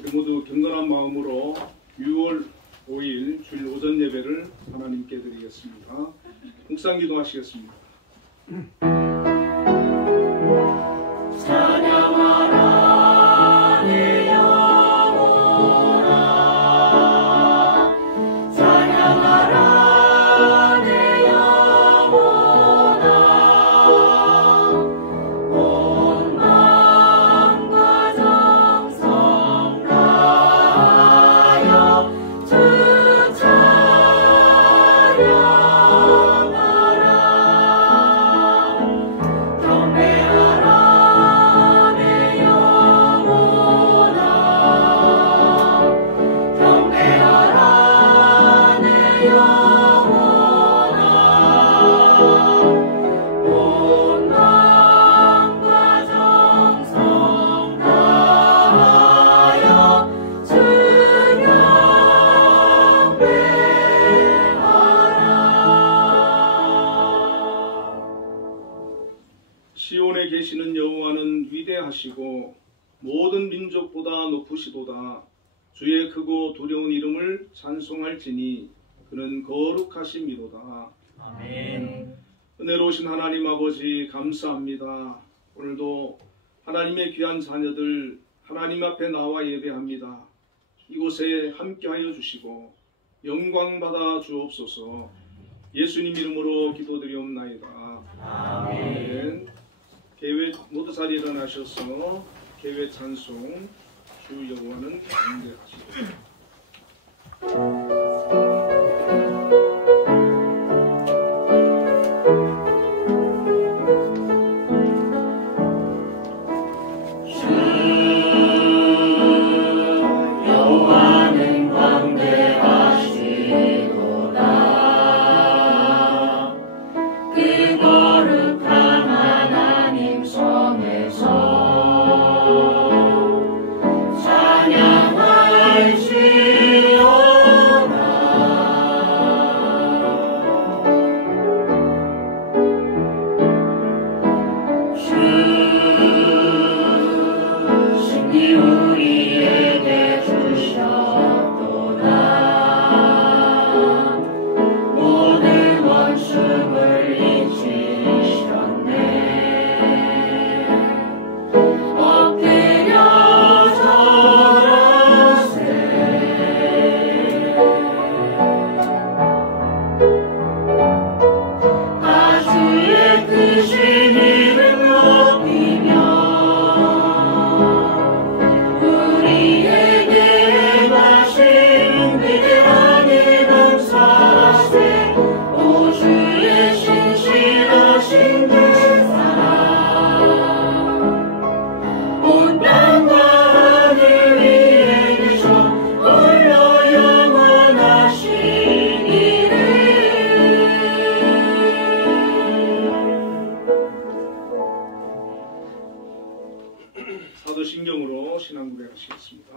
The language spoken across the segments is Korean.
우리 모두 경건한 마음으로 6월 5일 주일 오전 예배를 하나님께 드리겠습니다. 묵상 기도하시겠습니다. 찬양하라 내 영혼아, 찬양하라 내 영혼아, 온 마음과 정성 다하여 주 찬양하라. 경배하라 내 영혼아, 경배하라 내 영혼아, 온 마음과 정성 다하여 주 경배하라. 시온에 계시는 여호와는 위대하시고 모든 민족보다 높으시도다. 주의 크고 두려운 이름을 찬송할지니 그는 거룩하심이로다. 아멘. 은혜로우신 하나님 아버지 감사합니다. 오늘도 하나님의 귀한 자녀들 하나님 앞에 나와 예배합니다. 이곳에 함께하여 주시고 영광받아 주옵소서. 예수님 이름으로 기도드리옵나이다. 아멘. 개회 모두 자리 일어나셔서 개회 찬송 주 여호와는 존재하시고. 여호와는 광대하시도다. 그 거룩한 하나님 성에서 찬양할지어다. 신이 우리에게 주셨도다. 모든 원수를 잊으셨네. 엎드려 절하세. 아주의 크신 이름 높이며 우리에게 행하신 위대한 일 감사하세. 오 주의 신실하신 그 사랑, 온 땅과 하늘 위에 계셔 홀로 영원하신 이름. 사도신경으로 신앙 고백하시겠습니다.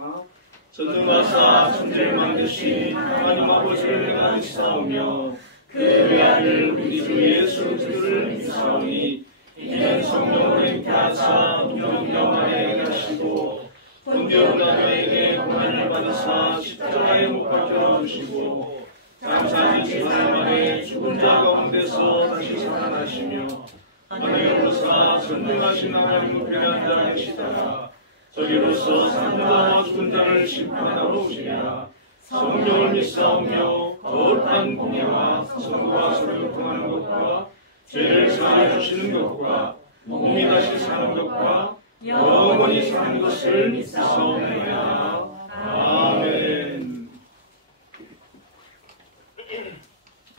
전능하사 천지를 만드신 하나님 아버지를 내가 믿사오며 그 외아들 우리 주 예수 그리스도를 믿사오니 이는 성령으로 잉태하사 성령 안에 계시고 본디오 빌라도에게 고난을 받으사 십자가에 못 박혀 주시고 장사한 지 4일 만에 죽은 자 가운데서 다시 살아나시며 하늘에 오르사 전능하신 하나님 우편에 앉아 계시다가 저리로서 사는 자와 죽은 자를 심판하러 오시리라. 성령을 믿사오며 거룩한 공예와 성도와 서로 교통하는 것과 죄를 사하여 주시는 것과 몸이 다시 사는 것과 영원히 사는 것을 믿사오나이다. 아멘.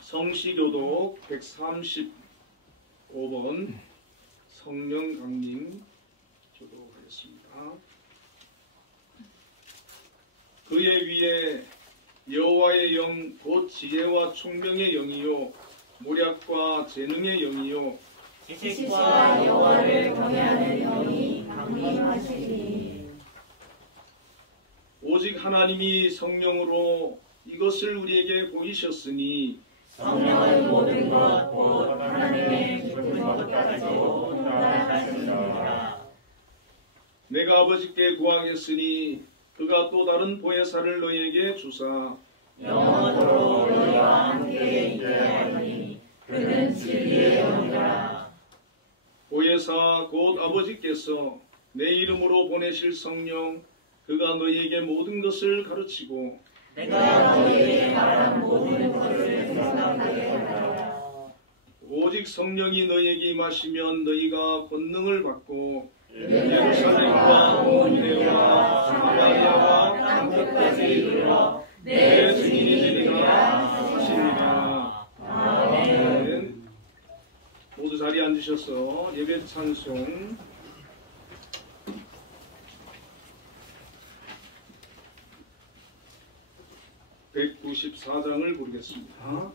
성시교독 135번 성령 강림 교독하겠습니다. 그의 위에 여호와의 영 곧 지혜와 총명의 영이요 모략과 재능의 영이요 지식과 여호와를 경외하는 영이 강림하시니. 오직 하나님이 성령으로 이것을 우리에게 보이셨으니 성령은 모든 것 곧 하나님의 깊은 것까지도 통달하시느니라. 내가 아버지께 구하겠으니 그가 또 다른 보혜사를 너희에게 주사 영원토록 너희와 함께 있게 하리니 그는 진리의 영이라. 보혜사 곧 아버지께서 내 이름으로 보내실 성령 그가 너희에게 모든 것을 가르치고 내가 너희에게 말한 모든 것을 생각하게 하리라. 오직 성령이 너희에게 임하시면 너희가 권능을 받고 예루살렘과 온 유대와 사마리아와 땅 끝까지 이르러 내 증인이 되리라 하시니라. 아멘. 모두 자리에 앉으셔서 예배 찬송 194장을 부르겠습니다.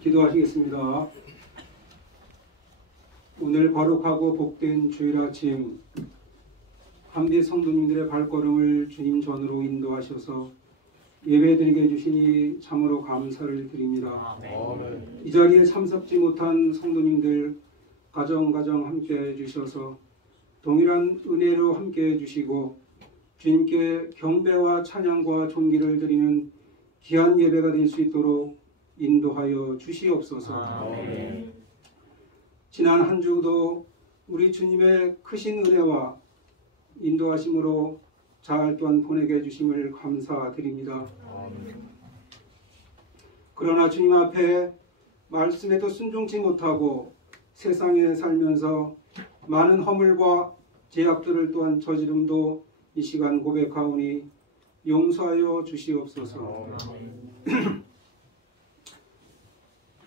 기도하시겠습니다. 오늘 거룩하고 복된 주일 아침 함께 성도님들의 발걸음을 주님 전으로 인도하셔서 예배드리게 해주시니 참으로 감사를 드립니다. 아멘. 이 자리에 참석지 못한 성도님들 가정 함께 해주셔서 동일한 은혜로 함께 해주시고 주님께 경배와 찬양과 존귀를 드리는 귀한 예배가 될 수 있도록 인도하여 주시옵소서. 아멘. 지난 한 주도 우리 주님의 크신 은혜와 인도하심으로 잘 또한 보내게 해주심을 감사드립니다. 아멘. 그러나 주님 앞에 말씀에도 순종치 못하고 세상에 살면서 많은 허물과 죄악들을 또한 저지름도 이 시간 고백하오니 용서하여 주시옵소서.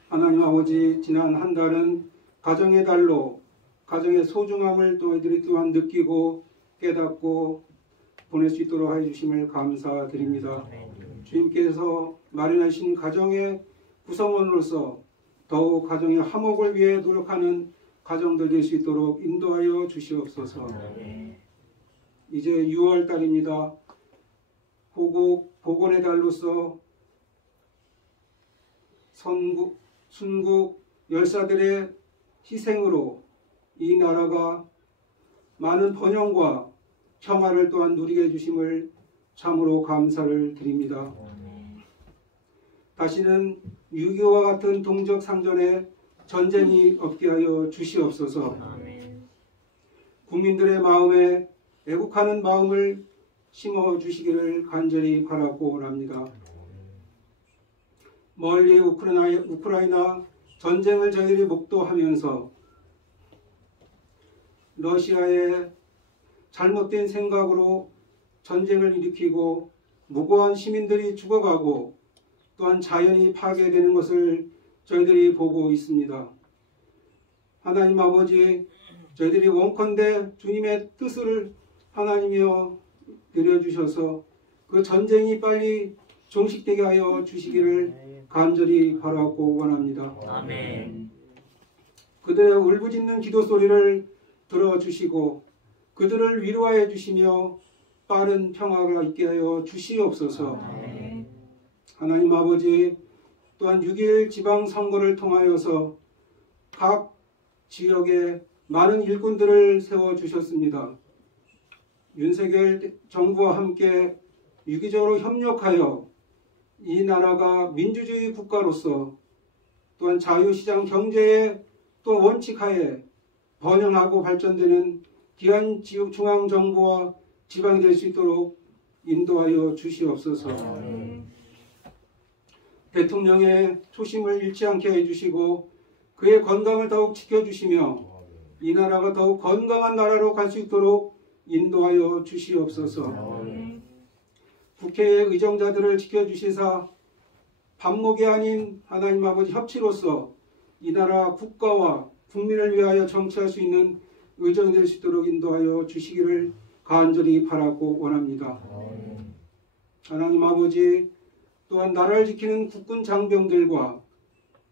하나님 아버지, 지난 한 달은 가정의 달로 가정의 소중함을 너희들이 또한 느끼고 깨닫고 보낼 수 있도록 해주심을 감사드립니다. 주님께서 마련하신 가정의 구성원으로서 더욱 가정의 화목을 위해 노력하는 가정들 될 수 있도록 인도하여 주시옵소서. 이제 6월 달입니다. 복원의 달로서 순국 열사들의 희생으로 이 나라가 많은 번영과 평화를 또한 누리게 해주심을 참으로 감사를 드립니다. 다시는 6.25와 같은 동적 상전에 전쟁이 없게 하여 주시옵소서. 국민들의 마음에 애국하는 마음을 심어주시기를 간절히 바라고 원합니다. 멀리 우크라이나 전쟁을 저희들이 목도하면서 러시아의 잘못된 생각으로 전쟁을 일으키고 무고한 시민들이 죽어가고 또한 자연이 파괴되는 것을 저희들이 보고 있습니다. 하나님 아버지, 저희들이 원컨대 주님의 뜻을 하나님이여 내려주셔서 그 전쟁이 빨리 종식되게 하여 주시기를 간절히 바라고 원합니다. 아멘. 그들의 울부짖는 기도 소리를 들어주시고 그들을 위로하여 주시며 빠른 평화가 있게 하여 주시옵소서. 아멘. 하나님 아버지, 또한 6.1 지방선거를 통하여서 각 지역에 많은 일꾼들을 세워주셨습니다. 윤석열 정부와 함께 유기적으로 협력하여 이 나라가 민주주의 국가로서 또한 자유시장 경제의 또 원칙하에 번영하고 발전되는 기한 중앙정부와 지방이 될 수 있도록 인도하여 주시옵소서. 대통령의 초심을 잃지 않게 해주시고 그의 건강을 더욱 지켜주시며 이 나라가 더욱 건강한 나라로 갈 수 있도록 인도하여 주시옵소서. 국회의 의정자들을 지켜주시사 반목이 아닌 하나님 아버지 협치로서 이 나라 국가와 국민을 위하여 정치할 수 있는 의정이 될 수 있도록 인도하여 주시기를 간절히 바라고 원합니다. 하나님 아버지, 또한 나라를 지키는 국군 장병들과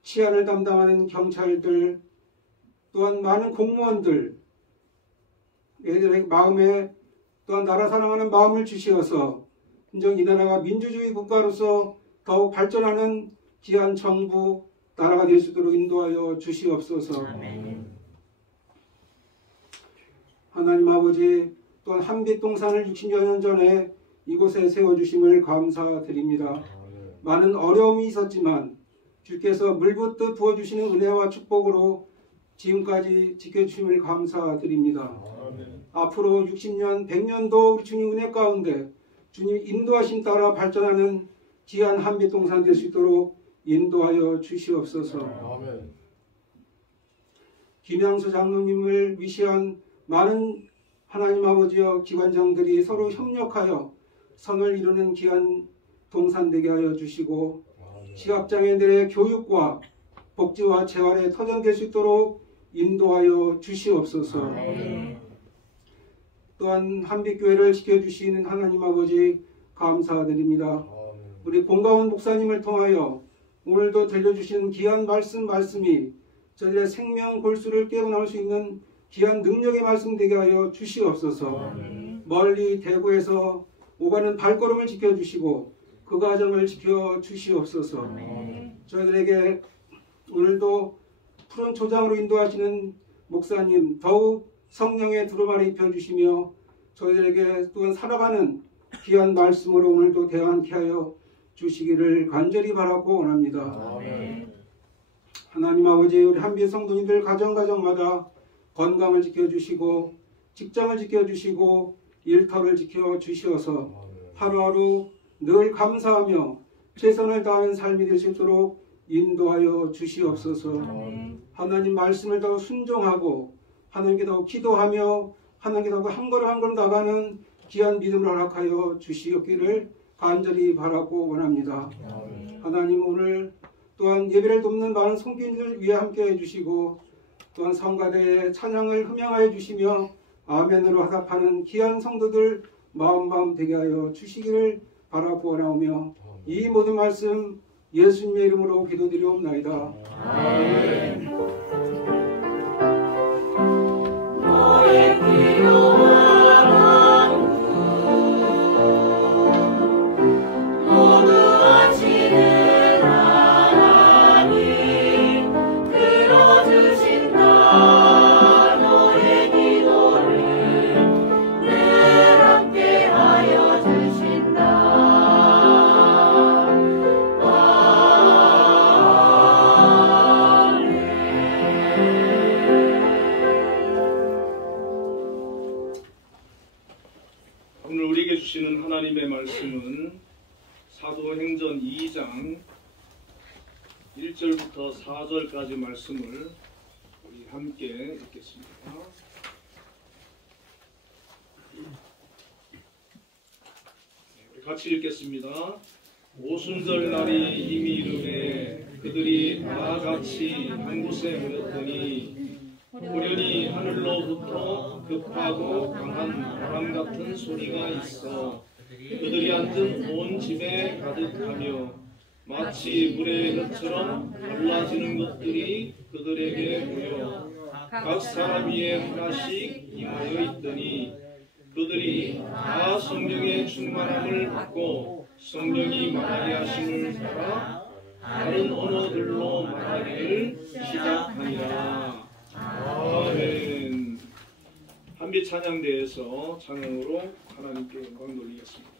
치안을 담당하는 경찰들, 또한 많은 공무원들, 애들의 마음에 또한 나라 사랑하는 마음을 주시어서 인정 이 나라가 민주주의 국가로서 더욱 발전하는 귀한 정부, 나라가 될 수 있도록 인도하여 주시옵소서. 아멘. 하나님 아버지, 또한 한빛동산을 60여 년 전에 이곳에 세워주심을 감사드립니다. 많은 어려움이 있었지만 주께서 물붓듯 부어주시는 은혜와 축복으로 지금까지 지켜주심을 감사드립니다. 앞으로 60년, 100년도 우리 주님 은혜 가운데 주님 인도하심 따라 발전하는 귀한 한빛동산 될 수 있도록 인도하여 주시옵소서. 김양수 장로님을 위시한 많은 하나님 아버지여 기관장들이 서로 협력하여 선을 이루는 귀한 동산 되게 하여 주시고 시각장애인들의 교육과 복지와 재활에 터전될 수 있도록 인도하여 주시옵소서. 또한 한빛교회를 지켜주시는 하나님 아버지 감사드립니다. 우리 봉가원 목사님을 통하여 오늘도 들려주시는 귀한 말씀이 저희들의 생명 골수를 깨어나올 수 있는 귀한 능력의 말씀 되게 하여 주시옵소서. 멀리 대구에서 오가는 발걸음을 지켜주시고 그 과정을 지켜주시옵소서. 저희들에게 오늘도 푸른 초장으로 인도하시는 목사님 더욱 성령의 두루마리 입혀주시며 저희들에게 또한 살아가는 귀한 말씀으로 오늘도 대안케 하여 주시기를 간절히 바라고 원합니다. 하나님 아버지, 우리 한빛 성도님들 가정마다 건강을 지켜주시고 직장을 지켜주시고 일터를 지켜주시어서 하루하루 늘 감사하며 최선을 다하는 삶이 될 수 있도록 인도하여 주시옵소서. 하나님 말씀을 더 순종하고 하나님께 더 기도하며 하나님께 더 한 걸음 한 걸음 나가는 귀한 믿음을 허락하여 주시옵기를 간절히 바라고 원합니다. 하나님 오늘 또한 예배를 돕는 많은 성도님들 위해 함께 해주시고 또한 성가대의 찬양을 흠양하여 주시며 아멘으로 화답하는 귀한 성도들 마음 되게 하여 주시기를 바라고 원하오며 이 모든 말씀 예수님의 이름으로 기도드리옵나이다. 아멘. 너의 필요한 주시는 하나님의 말씀은 사도행전 2장 1절부터 4절까지 말씀을 우리 함께 읽겠습니다. 우리 같이 읽겠습니다. 오순절 날이 이미 이르매 그들이 다 같이 한 곳에 모였더니 호련히 하늘로부터 급하고 강한 바람 같은 소리가 있어 그들이 앉은 온 집에 가득하며 마치 물의 혀처럼 갈라지는 것들이 그들에게 보여 각 사람 위에 하나씩 임하여 있더니 그들이 다 성령의 충만함을 받고 성령이 말하게 하심을 따라 다른 언어들로 말하기를 시작하니라. 아멘. 한빛 찬양대에서 찬양으로 하나님께 영광 돌리겠습니다.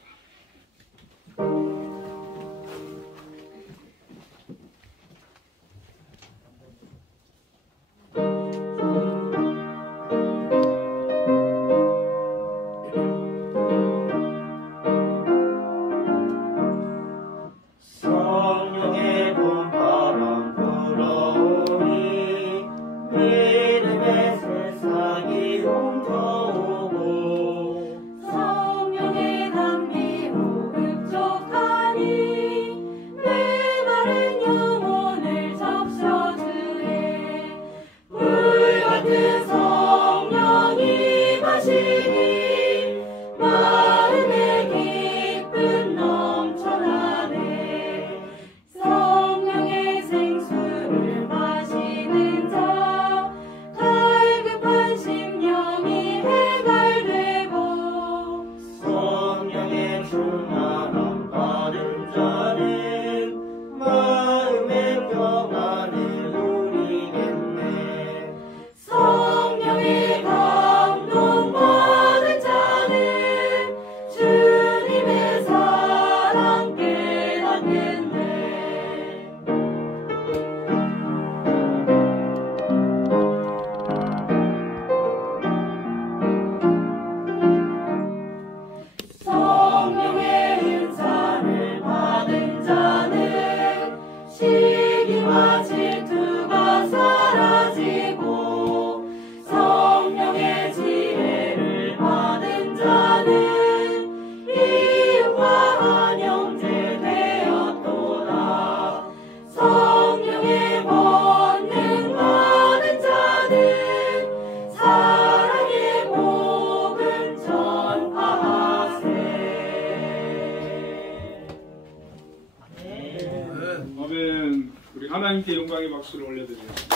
아멘. 우리 하나님께 영광의 박수를 올려드리겠습니다.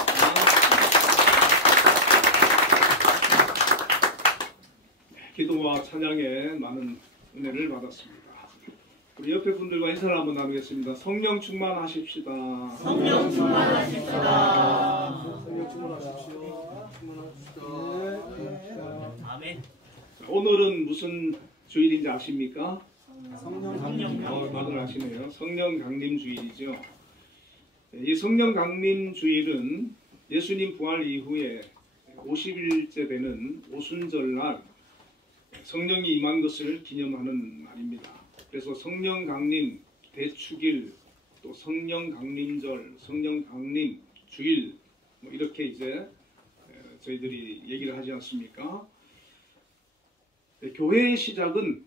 기도와 찬양에 많은 은혜를 받았습니다. 우리 옆에 분들과 인사를 한번 나누겠습니다. 성령 충만하십시다. 성령 충만하십시다. 성령 충만하십시오. 아멘. 오늘은 무슨 주일인지 아십니까? 성령 다들 아시네요. 성령 강림 주일이죠. 이 성령 강림 주일은 예수님 부활 이후에 50일째 되는 오순절날 성령이 임한 것을 기념하는 날입니다. 그래서 성령 강림 대축일, 또 성령 강림절, 성령 강림 주일 뭐 이렇게 이제 저희들이 얘기를 하지 않습니까? 교회의 시작은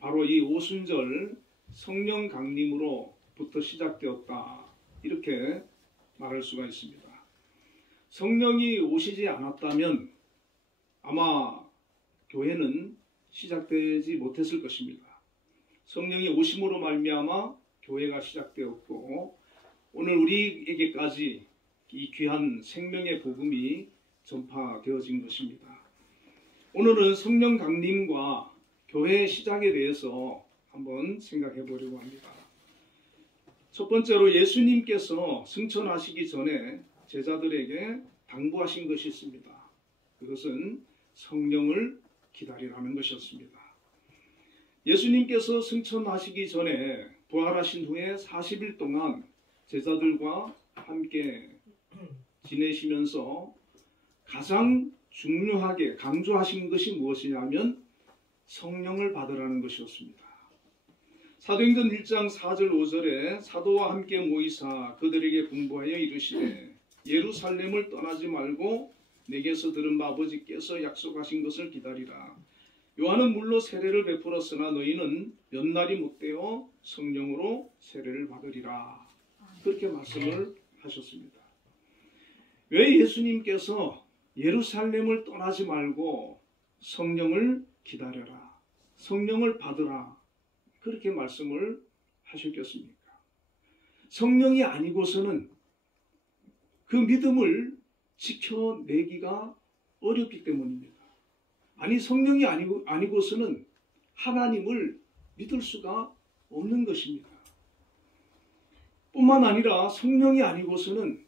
바로 이 오순절 성령 강림으로부터 시작되었다, 이렇게 말할 수가 있습니다. 성령이 오시지 않았다면 아마 교회는 시작되지 못했을 것입니다. 성령이 오심으로 말미암아 교회가 시작되었고 오늘 우리에게까지 이 귀한 생명의 복음이 전파되어진 것입니다. 오늘은 성령 강림과 교회의 시작에 대해서 한번 생각해 보려고 합니다. 첫 번째로 예수님께서 승천하시기 전에 제자들에게 당부하신 것이 있습니다. 그것은 성령을 기다리라는 것이었습니다. 예수님께서 승천하시기 전에 부활하신 후에 40일 동안 제자들과 함께 지내시면서 가장 중요하게 강조하신 것이 무엇이냐면 성령을 받으라는 것이었습니다. 사도행전 1장 4절 5절에 사도와 함께 모이사 그들에게 분부하여 이르시되 예루살렘을 떠나지 말고 내게서 들은 바 아버지께서 약속하신 것을 기다리라. 요한은 물로 세례를 베풀었으나 너희는 몇 날이 못되어 성령으로 세례를 받으리라. 그렇게 말씀을 하셨습니다. 왜 예수님께서 예루살렘을 떠나지 말고 성령을 기다려라, 성령을 받으라 그렇게 말씀을 하셨겠습니까? 성령이 아니고서는 그 믿음을 지켜내기가 어렵기 때문입니다. 아니 성령이 아니고서는 하나님을 믿을 수가 없는 것입니다. 뿐만 아니라 성령이 아니고서는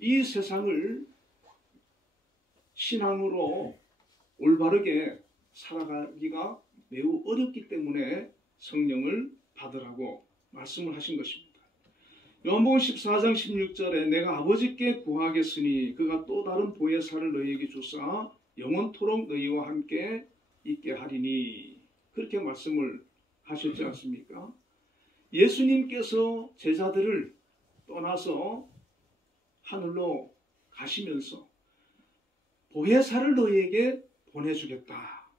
이 세상을 신앙으로 올바르게 살아가기가 매우 어렵기 때문에 성령을 받으라고 말씀을 하신 것입니다. 요한복음 14장 16절에 내가 아버지께 구하겠으니 그가 또 다른 보혜사를 너희에게 주사 영원토록 너희와 함께 있게 하리니 그렇게 말씀을 하셨지 않습니까? 예수님께서 제자들을 떠나서 하늘로 가시면서 보혜사를 너희에게 보내주겠다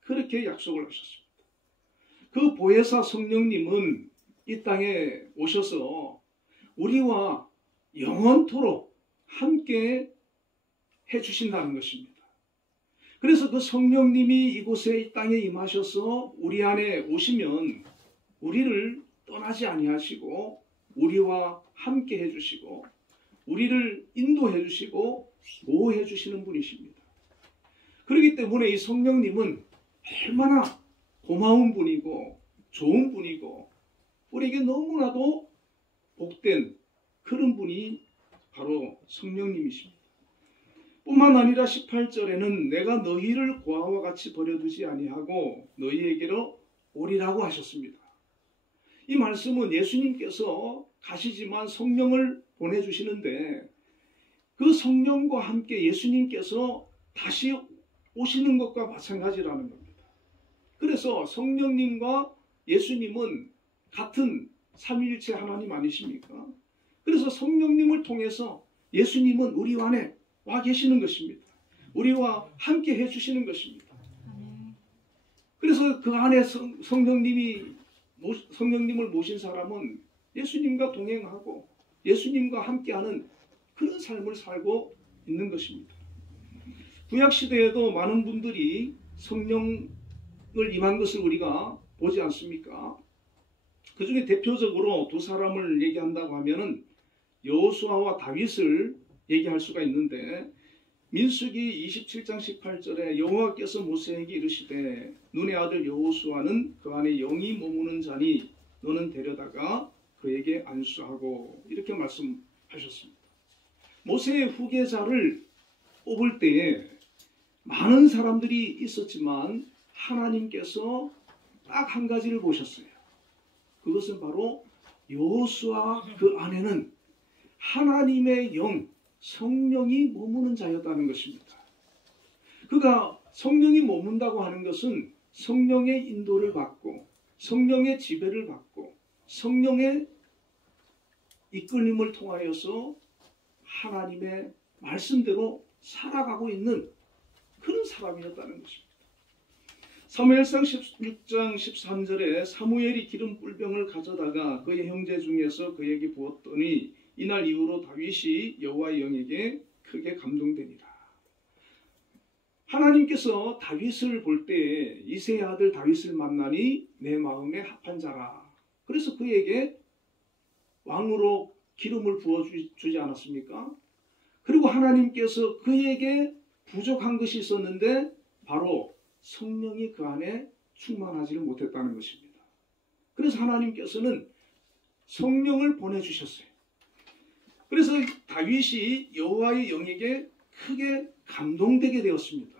그렇게 약속을 하셨습니다. 그 보혜사 성령님은 이 땅에 오셔서 우리와 영원토록 함께 해주신다는 것입니다. 그래서 그 성령님이 이곳에 이 땅에 임하셔서 우리 안에 오시면 우리를 떠나지 아니하시고 우리와 함께 해주시고 우리를 인도해 주시고 보호해 주시는 분이십니다. 그렇기 때문에 이 성령님은 얼마나 고마운 분이고 좋은 분이고 우리에게 너무나도 복된 그런 분이 바로 성령님이십니다. 뿐만 아니라 18절에는 내가 너희를 고아와 같이 버려두지 아니하고 너희에게로 오리라고 하셨습니다. 이 말씀은 예수님께서 가시지만 성령을 보내주시는데 그 성령과 함께 예수님께서 다시 오시는 것과 마찬가지라는 겁니다. 그래서 성령님과 예수님은 같은 삼위일체 하나님 아니십니까? 그래서 성령님을 통해서 예수님은 우리 안에 와 계시는 것입니다. 우리와 함께 해주시는 것입니다. 그래서 그 안에 성령님을 모신 사람은 예수님과 동행하고 예수님과 함께하는 그런 삶을 살고 있는 것입니다. 구약시대에도 많은 분들이 성령을 임한 것을 우리가 보지 않습니까? 그 중에 대표적으로 두 사람을 얘기한다고 하면은 여호수아와 다윗을 얘기할 수가 있는데 민수기 27장 18절에 여호와께서 모세에게 이르시되 눈의 아들 여호수아는 그 안에 영이 머무는 자니 너는 데려다가 그에게 안수하고 이렇게 말씀하셨습니다. 모세의 후계자를 뽑을 때에 많은 사람들이 있었지만 하나님께서 딱 한 가지를 보셨어요. 그것은 바로 여호수아 그 안에는 하나님의 영, 성령이 머무는 자였다는 것입니다. 그가 성령이 머문다고 하는 것은 성령의 인도를 받고 성령의 지배를 받고 성령의 이끌림을 통하여서 하나님의 말씀대로 살아가고 있는 그런 사람이었다는 것입니다. 사무엘상 16장 13절에 사무엘이 기름 뿔병을 가져다가 그의 형제 중에서 그에게 부었더니 이날 이후로 다윗이 여호와의 영에게 크게 감동되니라. 하나님께서 다윗을 볼 때 이새의 아들 다윗을 만나니 내 마음에 합한 자라. 그래서 그에게 왕으로 기름을 부어주지 않았습니까? 그리고 하나님께서 그에게 부족한 것이 있었는데 바로 성령이 그 안에 충만하지를 못했다는 것입니다. 그래서 하나님께서는 성령을 보내주셨어요. 그래서 다윗이 여호와의 영에게 크게 감동되게 되었습니다.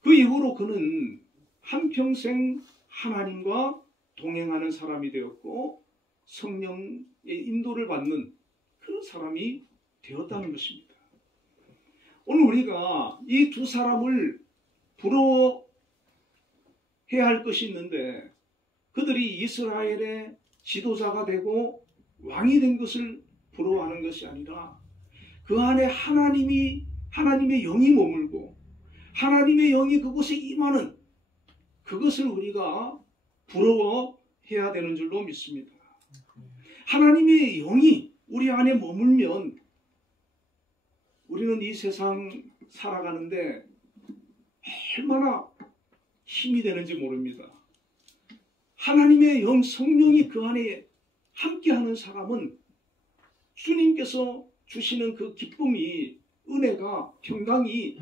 그 이후로 그는 한평생 하나님과 동행하는 사람이 되었고 성령의 인도를 받는 그런 사람이 되었다는 것입니다. 오늘 우리가 이 두 사람을 해야 할 것이 있는데 그들이 이스라엘의 지도자가 되고 왕이 된 것을 부러워하는 것이 아니라 그 안에 하나님의 영이 머물고 하나님의 영이 그곳에 임하는 그것을 우리가 부러워해야 되는 줄로 믿습니다. 하나님의 영이 우리 안에 머물면 우리는 이 세상 살아가는데 얼마나 힘이 되는지 모릅니다. 하나님의 영 성령이 그 안에 함께하는 사람은 주님께서 주시는 그 기쁨이 은혜가 평강이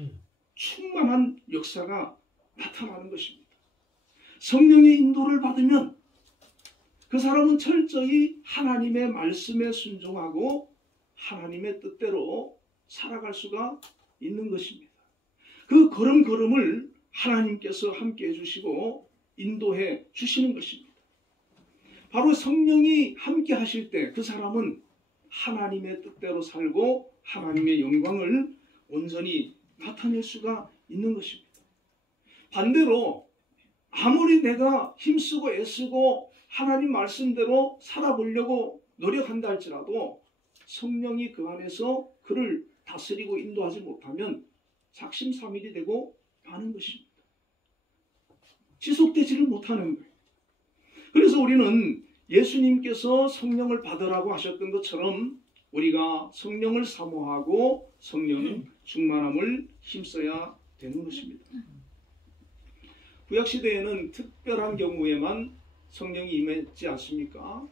충만한 역사가 나타나는 것입니다. 성령의 인도를 받으면 그 사람은 철저히 하나님의 말씀에 순종하고 하나님의 뜻대로 살아갈 수가 있는 것입니다. 그 걸음걸음을 하나님께서 함께 해주시고 인도해 주시는 것입니다. 바로 성령이 함께 하실 때 그 사람은 하나님의 뜻대로 살고 하나님의 영광을 온전히 나타낼 수가 있는 것입니다. 반대로 아무리 내가 힘쓰고 애쓰고 하나님 말씀대로 살아보려고 노력한다 할지라도 성령이 그 안에서 그를 다스리고 인도하지 못하면 작심삼일이 되고 마는 것입니다. 지속되지를 못하는 거예요. 그래서 우리는 예수님께서 성령을 받으라고 하셨던 것처럼 우리가 성령을 사모하고 성령 충만함을 힘써야 되는 것입니다. 구약시대에는 특별한 경우에만 성령이 임했지 않습니까?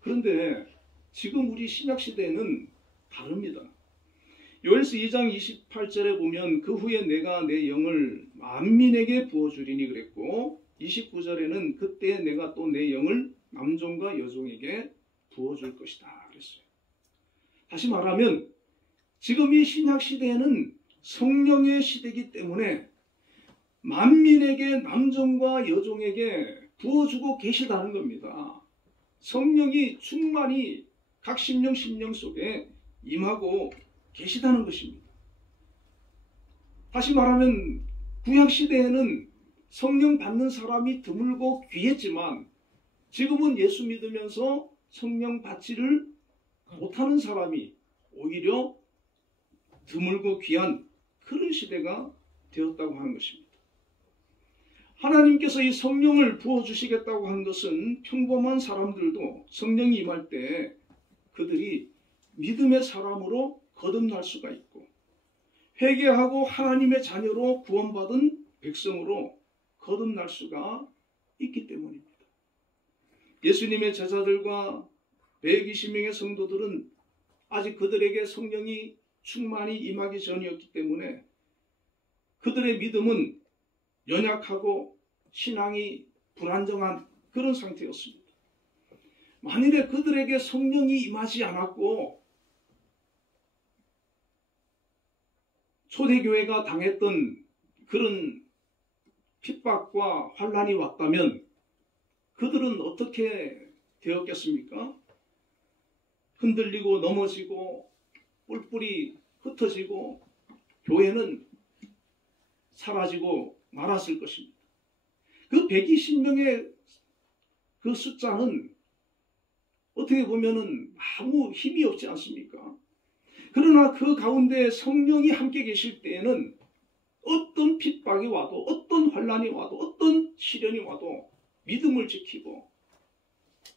그런데 지금 우리 신약시대에는 다릅니다. 요엘서 2장 28절에 보면 그 후에 내가 내 영을 만민에게 부어주리니 그랬고 29절에는 그때 내가 또 내 영을 남종과 여종에게 부어줄 것이다 그랬어요. 다시 말하면 지금 이 신약시대에는 성령의 시대이기 때문에 만민에게 남종과 여종에게 부어주고 계시다는 겁니다. 성령이 충만히 각 심령 속에 임하고 계시다는 것입니다. 다시 말하면 구약시대에는 성령 받는 사람이 드물고 귀했지만 지금은 예수 믿으면서 성령 받지를 못하는 사람이 오히려 드물고 귀한 그런 시대가 되었다고 하는 것입니다. 하나님께서 이 성령을 부어주시겠다고 한 것은 평범한 사람들도 성령이 임할 때 그들이 믿음의 사람으로 거듭날 수가 있고 회개하고 하나님의 자녀로 구원받은 백성으로 거듭날 수가 있기 때문입니다. 예수님의 제자들과 120명의 성도들은 아직 그들에게 성령이 충만히 임하기 전이었기 때문에 그들의 믿음은 연약하고 신앙이 불안정한 그런 상태였습니다. 만일에 그들에게 성령이 임하지 않았고 초대교회가 당했던 그런 핍박과 환난이 왔다면 그들은 어떻게 되었겠습니까? 흔들리고 넘어지고 뿔뿔이 흩어지고 교회는 사라지고 말았을 것입니다. 그 120명의 그 숫자는 어떻게 보면은 아무 힘이 없지 않습니까? 그러나 그 가운데 성령이 함께 계실 때에는 어떤 핍박이 와도 어떤 환난이 와도 어떤 시련이 와도 믿음을 지키고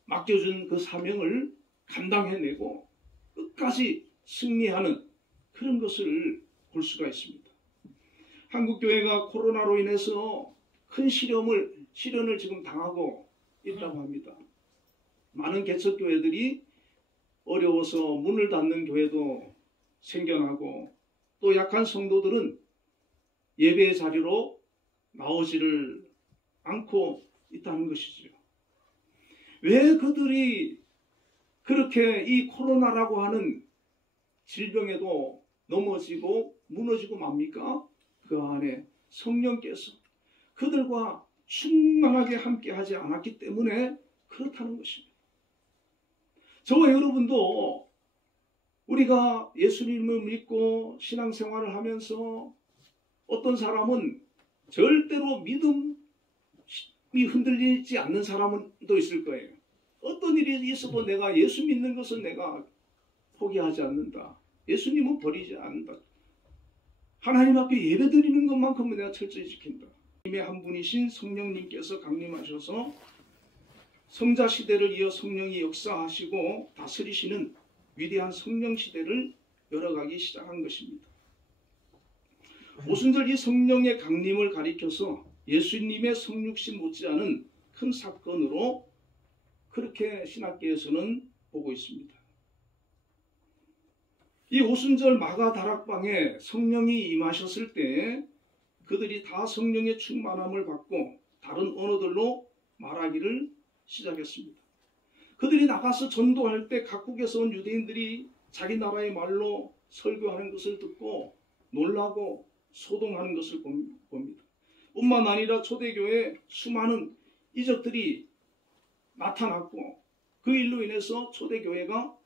맡겨준 그 사명을 감당해내고 끝까지 승리하는 그런 것을 볼 수가 있습니다. 한국교회가 코로나로 인해서 큰 시련을 지금 당하고 있다고 합니다. 많은 개척교회들이 어려워서 문을 닫는 교회도 생겨나고 또 약한 성도들은 예배의 자리로 나오지를 않고 있다는 것이죠. 왜 그들이 그렇게 이 코로나라고 하는 질병에도 넘어지고 무너지고 맙니까? 그 안에 성령께서 그들과 충만하게 함께 하지 않았기 때문에 그렇다는 것입니다. 저와 여러분도 우리가 예수님을 믿고 신앙생활을 하면서 어떤 사람은 절대로 흔들리지 않는 사람은 또 있을 거예요. 어떤 일이 있어도 내가 예수 믿는 것은 내가 포기하지 않는다. 예수님은 버리지 않는다. 하나님 앞에 예배드리는 것만큼은 내가 철저히 지킨다. 하나님의 한 분이신 성령님께서 강림하셔서 성자 시대를 이어 성령이 역사하시고 다스리시는 위대한 성령 시대를 열어가기 시작한 것입니다. 오순절 이 성령의 강림을 가리켜서 예수님의 성육신 못지않은 큰 사건으로 그렇게 신학계에서는 보고 있습니다. 이 오순절 마가 다락방에 성령이 임하셨을 때 그들이 다 성령의 충만함을 받고 다른 언어들로 말하기를 시작했습니다. 그들이 나가서 전도할 때 각국에서 온 유대인들이 자기 나라의 말로 설교하는 것을 듣고 놀라고 소동하는 것을 봅니다. 뿐만 아니라 초대교회에 수많은 이적들이 나타났고 그 일로 인해서 초대교회가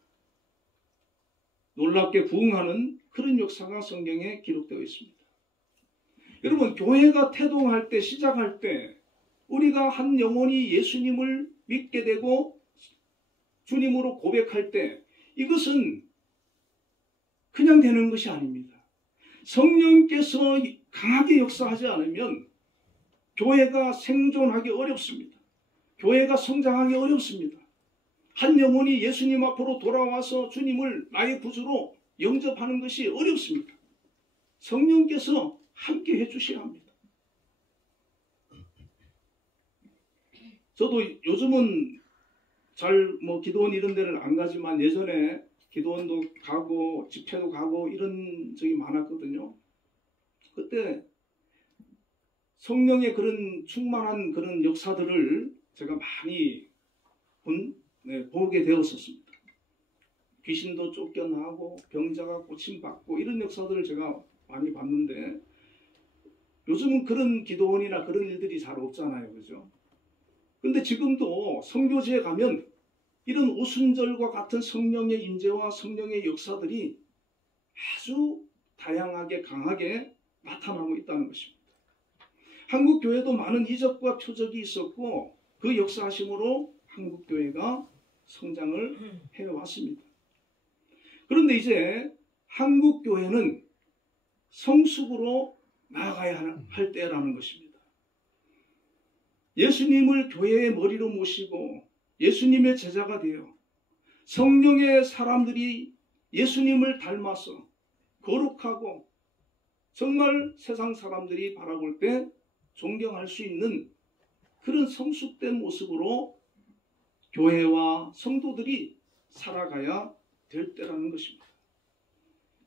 놀랍게 부흥하는 그런 역사가 성경에 기록되어 있습니다. 여러분, 교회가 태동할 때, 시작할 때 우리가 한 영혼이 예수님을 믿게 되고 주님으로 고백할 때 이것은 그냥 되는 것이 아닙니다. 성령께서 강하게 역사하지 않으면 교회가 생존하기 어렵습니다. 교회가 성장하기 어렵습니다. 한 영혼이 예수님 앞으로 돌아와서 주님을 나의 구주로 영접하는 것이 어렵습니다. 성령께서 함께 해주셔야 합니다. 저도 요즘은 잘 기도원 이런 데를 안 가지만 예전에 기도원도 가고 집회도 가고 이런 적이 많았거든요. 그때 성령의 그런 충만한 그런 역사들을 제가 많이 보게 되었었습니다. 귀신도 쫓겨나고 병자가 고침받고 이런 역사들을 제가 많이 봤는데 요즘은 그런 기도원이나 그런 일들이 잘 없잖아요. 그죠? 근데 지금도 선교지에 가면 이런 오순절과 같은 성령의 임재와 성령의 역사들이 아주 다양하게 강하게 나타나고 있다는 것입니다. 한국 교회도 많은 이적과 표적이 있었고 그 역사하심으로 한국 교회가 성장을 해왔습니다. 그런데 이제 한국 교회는 성숙으로 나아가야 할 때라는 것입니다. 예수님을 교회의 머리로 모시고 예수님의 제자가 되어 성령의 사람들이 예수님을 닮아서 거룩하고 정말 세상 사람들이 바라볼 때 존경할 수 있는 그런 성숙된 모습으로 교회와 성도들이 살아가야 될 때라는 것입니다.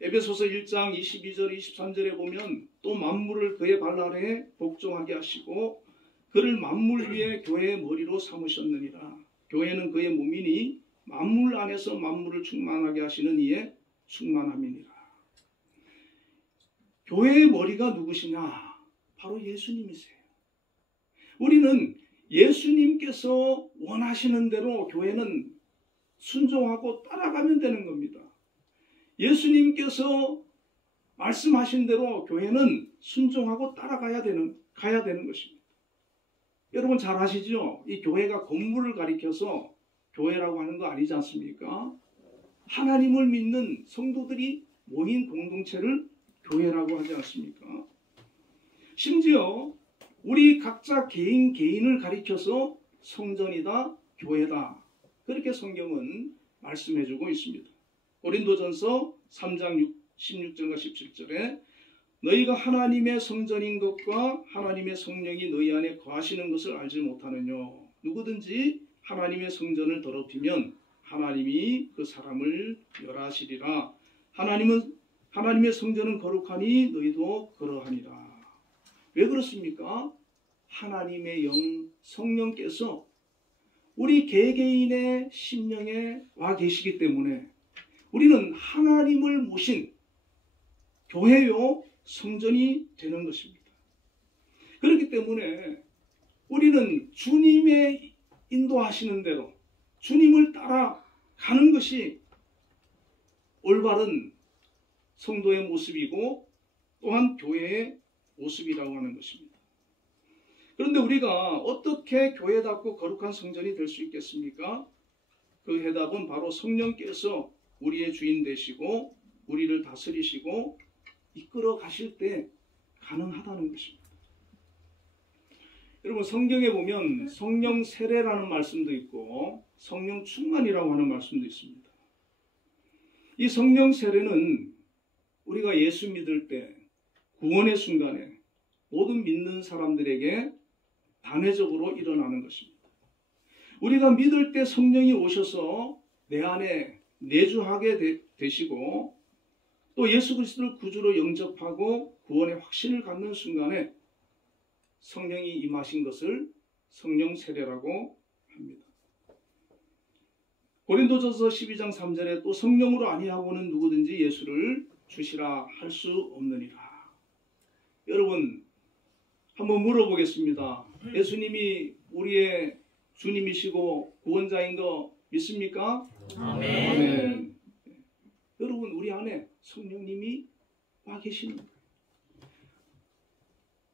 에베소서 1장 22절 23절에 보면 또 만물을 그의 발 아래에 복종하게 하시고 그를 만물 위에 교회의 머리로 삼으셨느니라. 교회는 그의 몸이니 만물 안에서 만물을 충만하게 하시는 이의 충만함이니라. 교회의 머리가 누구시냐? 바로 예수님이세요. 우리는 예수님께서 원하시는 대로 교회는 순종하고 따라가면 되는 겁니다. 예수님께서 말씀하신 대로 교회는 순종하고 가야 되는 것입니다. 여러분 잘 아시죠? 이 교회가 건물을 가리켜서 교회라고 하는 거 아니지 않습니까? 하나님을 믿는 성도들이 모인 공동체를 교회라고 하지 않습니까? 심지어 우리 각자 개인을 가리켜서 성전이다, 교회다. 그렇게 성경은 말씀해주고 있습니다. 고린도전서 3장 16절과 17절에 너희가 하나님의 성전인 것과 하나님의 성령이 너희 안에 거하시는 것을 알지 못하느냐. 누구든지 하나님의 성전을 더럽히면 하나님이 그 사람을 멸하시리라. 하나님의 성전은 거룩하니 너희도 그러하니라. 왜 그렇습니까? 하나님의 영 성령께서 우리 개개인의 심령에 와 계시기 때문에 우리는 하나님을 모신 교회요 성전이 되는 것입니다. 그렇기 때문에 우리는 주님의 인도하시는 대로 주님을 따라가는 것이 올바른 성도의 모습이고 또한 교회의 모습이라고 하는 것입니다. 그런데 우리가 어떻게 교회답고 거룩한 성전이 될 수 있겠습니까? 그 해답은 바로 성령께서 우리의 주인 되시고 우리를 다스리시고 이끌어 가실 때 가능하다는 것입니다. 여러분, 성경에 보면 성령 세례라는 말씀도 있고 성령 충만이라고 하는 말씀도 있습니다. 이 성령 세례는 우리가 예수 믿을 때 구원의 순간에 모든 믿는 사람들에게 단회적으로 일어나는 것입니다. 우리가 믿을 때 성령이 오셔서 내 안에 내주하게 되시고 또 예수 그리스도를 구주로 영접하고 구원의 확신을 갖는 순간에 성령이 임하신 것을 성령 세례라고 합니다. 고린도전서 12장 3절에 또 성령으로 아니하고는 누구든지 예수를 주시라 할 수 없느니라. 여러분, 한번 물어보겠습니다. 예수님이 우리의 주님이시고 구원자인 거 믿습니까? 아멘. 아멘. 여러분, 우리 안에 성령님이 와 계시는 거예요.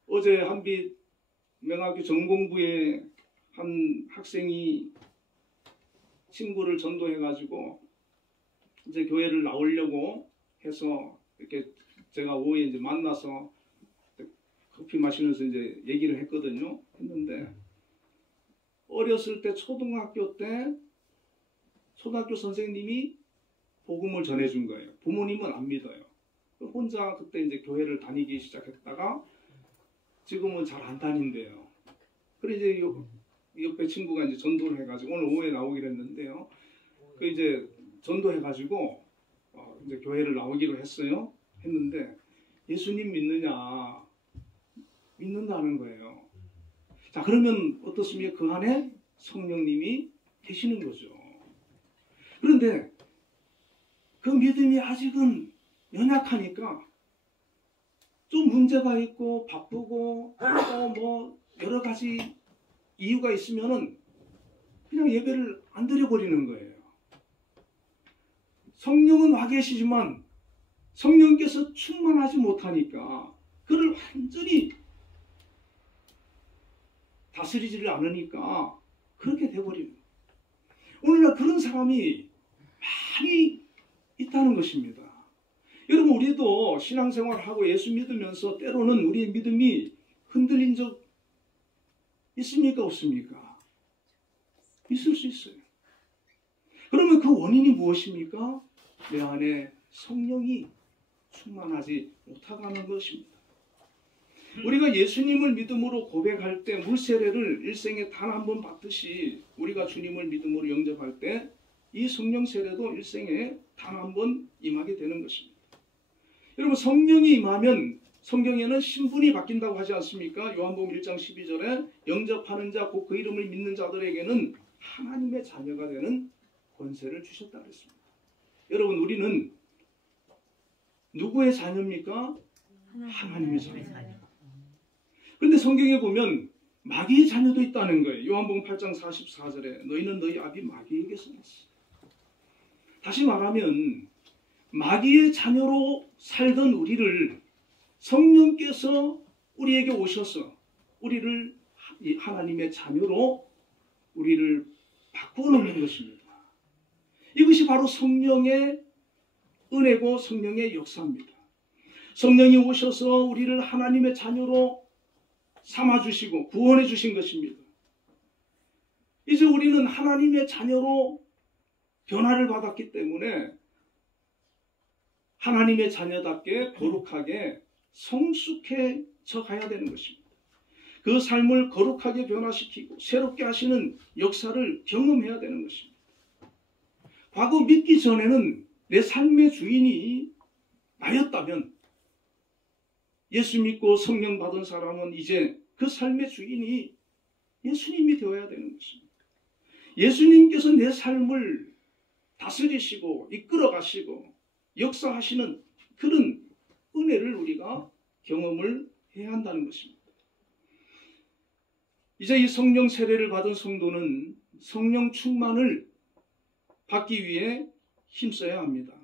어제 한빛 명학교 전공부에 한 학생이 친구를 전도해가지고 이제 교회를 나오려고 해서 이렇게 제가 오후에 이제 만나서 커피 마시면서 이제 얘기를 했거든요. 했는데 어렸을 때 초등학교 선생님이 복음을 전해준 거예요. 부모님은 안 믿어요. 혼자 그때 이제 교회를 다니기 시작했다가 지금은 잘 안 다닌대요. 그래 이제 옆에 친구가 이제 전도를 해가지고 오늘 오후에 나오기로 했는데요. 그 이제 전도해가지고 이제 교회를 나오기로 했는데 예수님 믿느냐? 믿는다는 거예요. 자, 그러면 어떻습니까? 그 안에 성령님이 계시는 거죠. 그런데 그 믿음이 아직은 연약하니까 좀 문제가 있고 바쁘고 또 뭐 여러 가지 이유가 있으면은 그냥 예배를 안 드려버리는 거예요. 성령은 와 계시지만 성령께서 충만하지 못하니까 그를 완전히 다스리지를 않으니까 그렇게 돼버리는 거예요. 오늘날 그런 사람이 많이 있다는 것입니다. 여러분, 우리도 신앙생활하고 예수 믿으면서 때로는 우리의 믿음이 흔들린 적 있습니까? 없습니까? 있을 수 있어요. 그러면 그 원인이 무엇입니까? 내 안에 성령이 충만하지 못하다는 것입니다. 우리가 예수님을 믿음으로 고백할 때 물세례를 일생에 단 한 번 받듯이 우리가 주님을 믿음으로 영접할 때 이 성령 세례도 일생에 단 한 번 임하게 되는 것입니다. 여러분, 성령이 임하면 성경에는 신분이 바뀐다고 하지 않습니까? 요한복음 1장 12절에 영접하는 자, 곧 그 이름을 믿는 자들에게는 하나님의 자녀가 되는 권세를 주셨다 그랬습니다. 여러분, 우리는 누구의 자녀입니까? 하나님의 자녀. 그런데 성경에 보면 마귀의 자녀도 있다는 거예요. 요한복음 8장 44절에 너희는 너희 아비 마귀에게서 났어. 다시 말하면 마귀의 자녀로 살던 우리를 성령께서 우리에게 오셔서 우리를 하나님의 자녀로 우리를 바꾸어 놓는 것입니다. 이것이 바로 성령의 은혜고 성령의 역사입니다. 성령이 오셔서 우리를 하나님의 자녀로 삼아주시고 구원해 주신 것입니다. 이제 우리는 하나님의 자녀로 변화를 받았기 때문에 하나님의 자녀답게 거룩하게 성숙해져 가야 되는 것입니다. 그 삶을 거룩하게 변화시키고 새롭게 하시는 역사를 경험해야 되는 것입니다. 과거 믿기 전에는 내 삶의 주인이 나였다면 예수 믿고 성령 받은 사람은 이제 그 삶의 주인이 예수님이 되어야 되는 것입니다. 예수님께서 내 삶을 다스리시고 이끌어 가시고 역사하시는 그런 은혜를 우리가 경험을 해야 한다는 것입니다. 이제 이 성령 세례를 받은 성도는 성령 충만을 받기 위해 힘써야 합니다.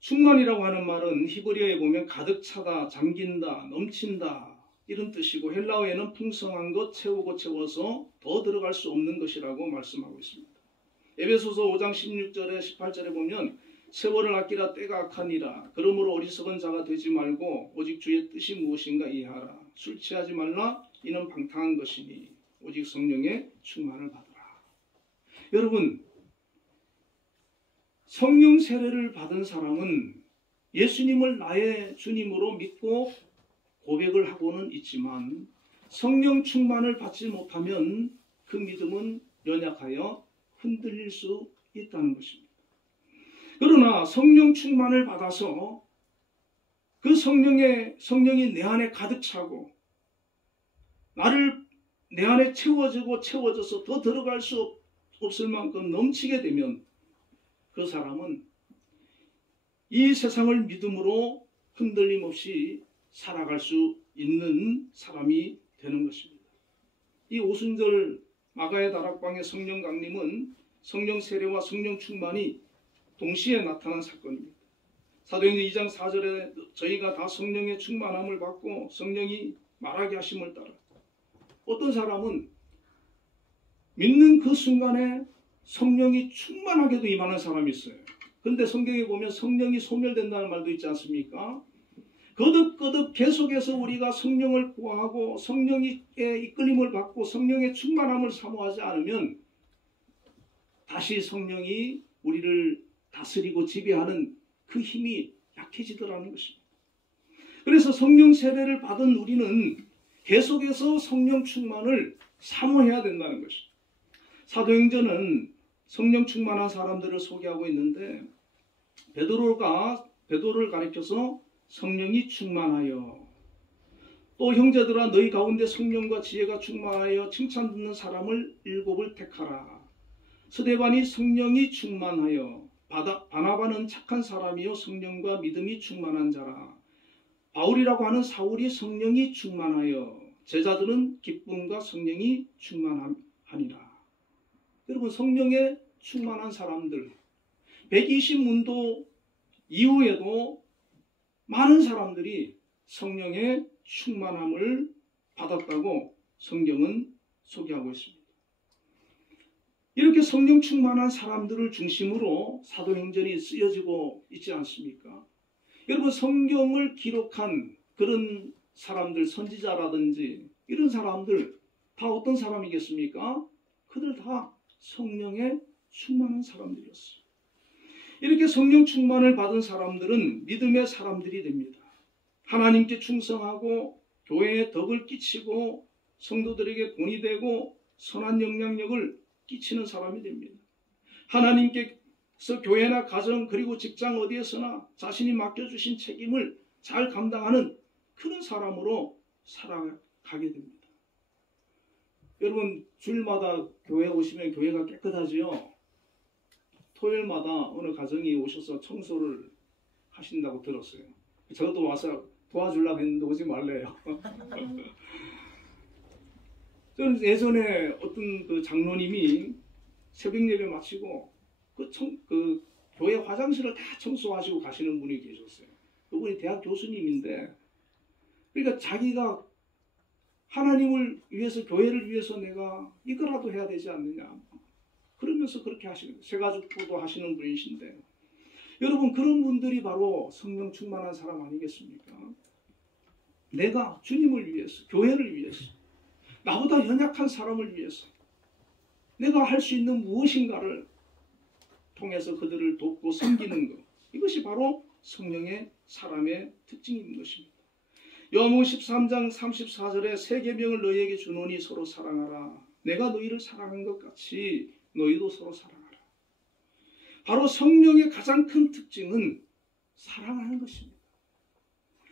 충만이라고 하는 말은 히브리어에 보면 가득 차다, 잠긴다, 넘친다 이런 뜻이고 헬라어에는 풍성한 것, 채우고 채워서 더 들어갈 수 없는 것이라고 말씀하고 있습니다. 에베소서 5장 16절에 18절에 보면 세월을 아끼라 때가 악하니라. 그러므로 어리석은 자가 되지 말고 오직 주의 뜻이 무엇인가 이해하라. 술 취하지 말라. 이는 방탕한 것이니 오직 성령의 충만을 받으라. 여러분, 성령 세례를 받은 사람은 예수님을 나의 주님으로 믿고 고백을 하고는 있지만 성령 충만을 받지 못하면 그 믿음은 연약하여 흔들릴 수 있다는 것입니다. 그러나 성령 충만을 받아서 그 성령이 내 안에 가득 차고 내 안에 채워져서 더 들어갈 수 없을 만큼 넘치게 되면 그 사람은 이 세상을 믿음으로 흔들림 없이 살아갈 수 있는 사람이 되는 것입니다. 이 오순절 마가의 다락방의 성령 강림은 성령 세례와 성령 충만이 동시에 나타난 사건입니다. 사도행전 2장 4절에 저희가 다 성령의 충만함을 받고 성령이 말하게 하심을 따라 어떤 사람은 믿는 그 순간에 성령이 충만하게도 임하는 사람이 있어요. 그런데 성경에 보면 성령이 소멸된다는 말도 있지 않습니까? 거듭 계속해서 우리가 성령을 구하고 성령의 이끌림을 받고 성령의 충만함을 사모하지 않으면 다시 성령이 우리를 다스리고 지배하는 그 힘이 약해지더라는 것입니다. 그래서 성령 세례를 받은 우리는 계속해서 성령 충만을 사모해야 된다는 것입니다. 사도행전은 성령 충만한 사람들을 소개하고 있는데 베드로를 가리켜서 성령이 충만하여 또 형제들아 너희 가운데 성령과 지혜가 충만하여 칭찬 듣는 사람을 7을 택하라. 스데반이 성령이 충만하여 바나바는 착한 사람이요 성령과 믿음이 충만한 자라. 바울이라고 하는 사울이 성령이 충만하여 제자들은 기쁨과 성령이 충만하니라. 여러분, 성령에 충만한 사람들 120문도 이후에도 많은 사람들이 성령의 충만함을 받았다고 성경은 소개하고 있습니다. 이렇게 성령 충만한 사람들을 중심으로 사도행전이 쓰여지고 있지 않습니까? 여러분, 성경을 기록한 그런 사람들, 선지자라든지 이런 사람들 다 어떤 사람이겠습니까? 그들 다 성령에 충만한 사람들이었어요. 이렇게 성령 충만을 받은 사람들은 믿음의 사람들이 됩니다. 하나님께 충성하고 교회에 덕을 끼치고 성도들에게 본이 되고 선한 영향력을 끼치는 사람이 됩니다. 하나님께서 교회나 가정 그리고 직장 어디에서나 자신이 맡겨주신 책임을 잘 감당하는 그런 사람으로 살아가게 됩니다. 여러분, 주일마다 교회 오시면 교회가 깨끗하지요? 토요일마다 어느 가정이 오셔서 청소를 하신다고 들었어요. 저도 와서 도와주려고 했는데 오지 말래요. 저는 예전에 어떤 그 장로님이 새벽 예배 마치고 그 교회 화장실을 다 청소하시고 가시는 분이 계셨어요. 그분이 대학 교수님인데, 그러니까 자기가 하나님을 위해서, 교회를 위해서 내가 이거라도 해야 되지 않느냐, 그러면서 그렇게 하시는 거예요. 세가족도 하시는 분이신데, 여러분, 그런 분들이 바로 성령 충만한 사람 아니겠습니까? 내가 주님을 위해서, 교회를 위해서, 나보다 연약한 사람을 위해서 내가 할 수 있는 무엇인가를 통해서 그들을 돕고 섬기는 것, 이것이 바로 성령의 사람의 특징인 것입니다. 요한복음 13장 34절에 새 계명을 너희에게 주노니 서로 사랑하라. 내가 너희를 사랑한 것 같이 너희도 서로 사랑하라. 바로 성령의 가장 큰 특징은 사랑하는 것입니다.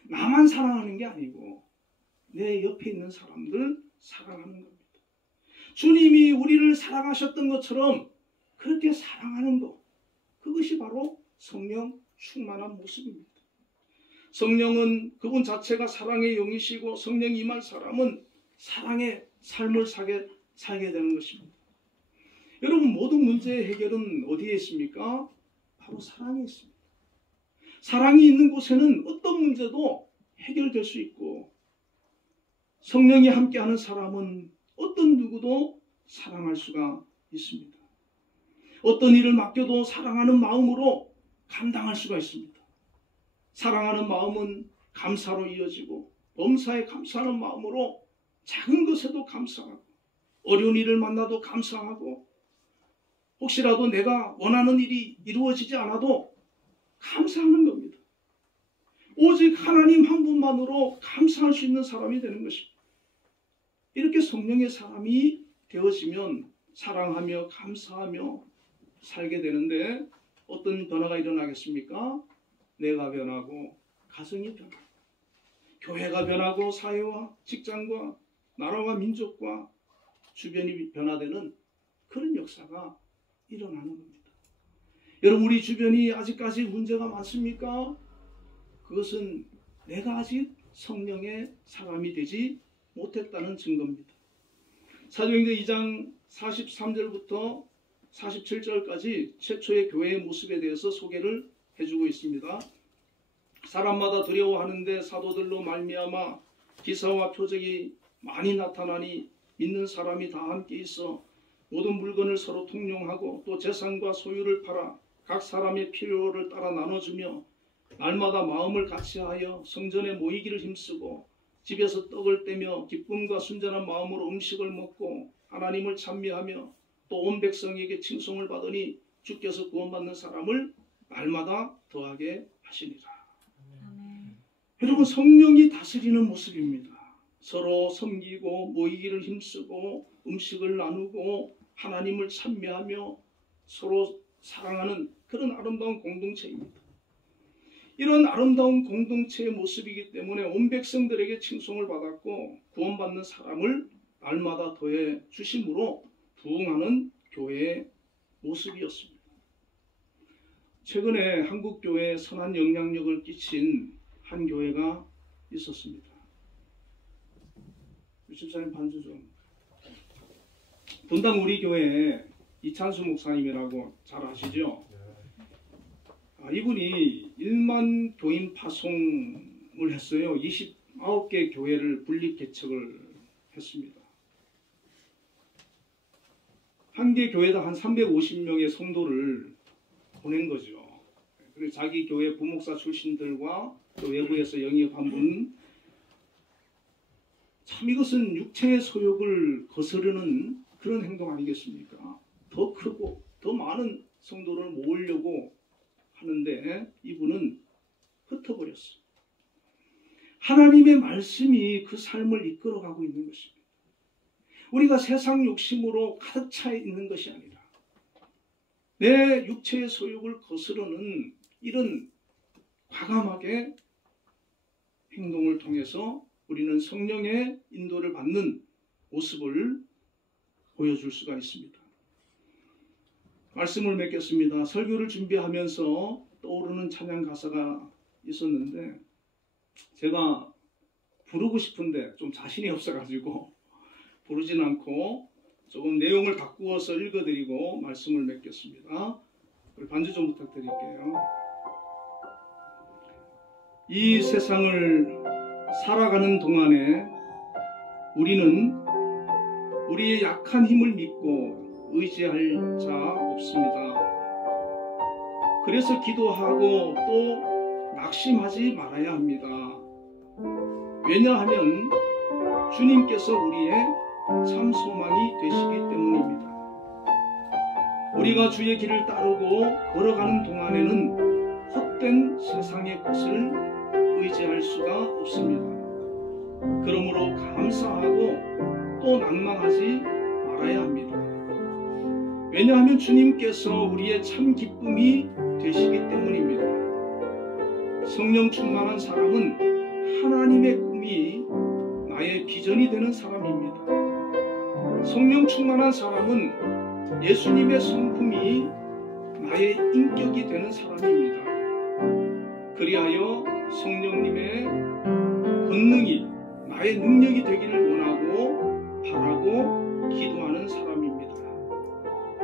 나만 사랑하는 게 아니고 내 옆에 있는 사람들 사랑하는 겁니다. 주님이 우리를 사랑하셨던 것처럼 그렇게 사랑하는 것, 그것이 바로 성령 충만한 모습입니다. 성령은 그분 자체가 사랑의 영이시고 성령이 임한 사람은 사랑의 삶을 살게 되는 것입니다. 여러분, 모든 문제의 해결은 어디에 있습니까? 바로 사랑에 있습니다. 사랑이 있는 곳에는 어떤 문제도 해결될 수 있고 성령이 함께하는 사람은 어떤 누구도 사랑할 수가 있습니다. 어떤 일을 맡겨도 사랑하는 마음으로 감당할 수가 있습니다. 사랑하는 마음은 감사로 이어지고 범사에 감사하는 마음으로 작은 것에도 감사하고 어려운 일을 만나도 감사하고 혹시라도 내가 원하는 일이 이루어지지 않아도 감사하는 겁니다. 오직 하나님 한 분만으로 감사할 수 있는 사람이 되는 것입니다. 이렇게 성령의 사람이 되어지면 사랑하며 감사하며 살게 되는데 어떤 변화가 일어나겠습니까? 내가 변하고 가정이 변하고 교회가 변하고 사회와 직장과 나라와 민족과 주변이 변화되는 그런 역사가 일어나는 겁니다. 여러분, 우리 주변이 아직까지 문제가 많습니까? 그것은 내가 아직 성령의 사람이 되지 못했다는 증거입니다. 사도행전 2장 43절부터 47절까지 최초의 교회의 모습에 대해서 소개를 해주고 있습니다. 사람마다 두려워하는데 사도들로 말미암아 기사와 표적이 많이 나타나니 믿는 사람이 다 함께 있어 모든 물건을 서로 통용하고 또 재산과 소유를 팔아 각 사람의 필요를 따라 나눠주며 날마다 마음을 같이하여 성전에 모이기를 힘쓰고 집에서 떡을 떼며 기쁨과 순전한 마음으로 음식을 먹고 하나님을 찬미하며 또 온 백성에게 칭송을 받으니 주께서 구원받는 사람을 날마다 더하게 하시니라. 여러분, 성령이 다스리는 모습입니다. 서로 섬기고 모이기를 힘쓰고 음식을 나누고 하나님을 찬미하며 서로 사랑하는 그런 아름다운 공동체입니다. 이런 아름다운 공동체의 모습이기 때문에 온 백성들에게 칭송을 받았고 구원받는 사람을 날마다 더해 주심으로 부흥하는 교회의 모습이었습니다. 최근에 한국교회에 선한 영향력을 끼친 한 교회가 있었습니다. 유집사님 반주 좀. 분당 우리 교회에 이찬수 목사님이라고 잘 아시죠? 이분이 1만 교인 파송을 했어요. 29개 교회를 분립 개척을 했습니다. 한 개 교회당 한 350명의 성도를 보낸 거죠. 그리고 자기 교회 부목사 출신들과 또 외부에서 영입한 분, 참 이것은 육체의 소욕을 거스르는 그런 행동 아니겠습니까? 더 크고 더 많은 성도를 모으려고 하는데 이분은 흩어버렸어요. 하나님의 말씀이 그 삶을 이끌어가고 있는 것입니다. 우리가 세상 욕심으로 가득 차 있는 것이 아니라 내 육체의 소욕을 거스르는 이런 과감하게 행동을 통해서 우리는 성령의 인도를 받는 모습을 보여줄 수가 있습니다. 말씀을 맺겠습니다. 설교를 준비하면서 떠오르는 찬양 가사가 있었는데 제가 부르고 싶은데 좀 자신이 없어가지고 부르진 않고 조금 내용을 바꾸어서 읽어드리고 말씀을 맺겠습니다. 우리 반주 좀 부탁드릴게요. 이 세상을 살아가는 동안에 우리는 우리의 약한 힘을 믿고 의지할 자 없습니다. 그래서 기도하고 또 낙심하지 말아야 합니다. 왜냐하면 주님께서 우리의 참 소망이 되시기 때문입니다. 우리가 주의 길을 따르고 걸어가는 동안에는 헛된 세상의 것을 의지할 수가 없습니다. 그러므로 감사하고 또 낭망하지 말아야 합니다. 왜냐하면 주님께서 우리의 참 기쁨이 되시기 때문입니다. 성령 충만한 사람은 하나님의 꿈이 나의 비전이 되는 사람입니다. 성령 충만한 사람은 예수님의 성품이 나의 인격이 되는 사람입니다. 그리하여 성령님의 권능이 나의 능력이 되기를 원하고 바라고 기도하는 사람입니다.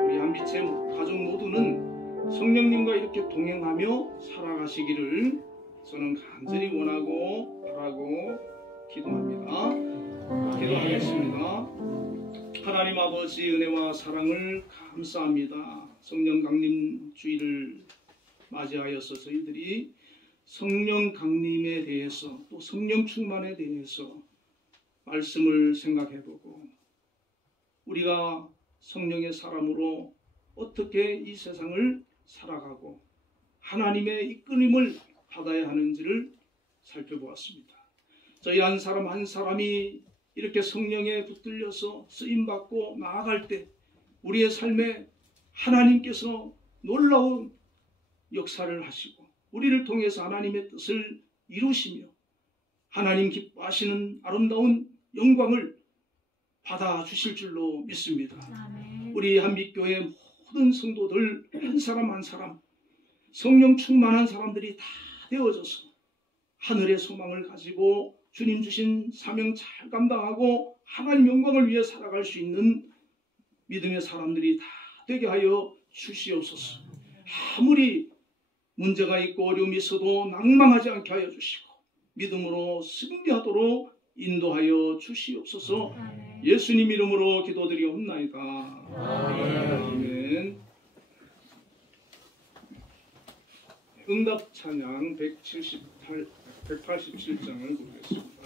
우리 한빛의 가족 모두는 성령님과 이렇게 동행하며 살아가시기를 저는 간절히 원하고 바라고 기도합니다. 기도하겠습니다. 하나님 아버지 은혜와 사랑을 감사합니다. 성령 강림 주일을 맞이하여서 저희들이 성령 강림에 대해서 또 성령 충만에 대해서 말씀을 생각해보고 우리가 성령의 사람으로 어떻게 이 세상을 살아가고 하나님의 이끌림을 받아야 하는지를 살펴보았습니다. 저희 한 사람 한 사람이 이렇게 성령에 붙들려서 쓰임받고 나아갈 때 우리의 삶에 하나님께서 놀라운 역사를 하시고 우리를 통해서 하나님의 뜻을 이루시며 하나님 기뻐하시는 아름다운 영광을 받아주실 줄로 믿습니다. 아멘. 우리 한빛교회 모든 성도들 한 사람 한 사람 성령 충만한 사람들이 다 되어져서 하늘의 소망을 가지고 주님 주신 사명 잘 감당하고 하나님 영광을 위해 살아갈 수 있는 믿음의 사람들이 다 되게 하여 주시옵소서. 아무리 문제가 있고 어려움이 있어도 낭망하지 않게 하여 주시고 믿음으로 승리하도록 인도하여 주시옵소서. 아멘. 예수님 이름으로 기도드리옵나이다. 아멘. 응답 찬양 187장을 부르겠습니다.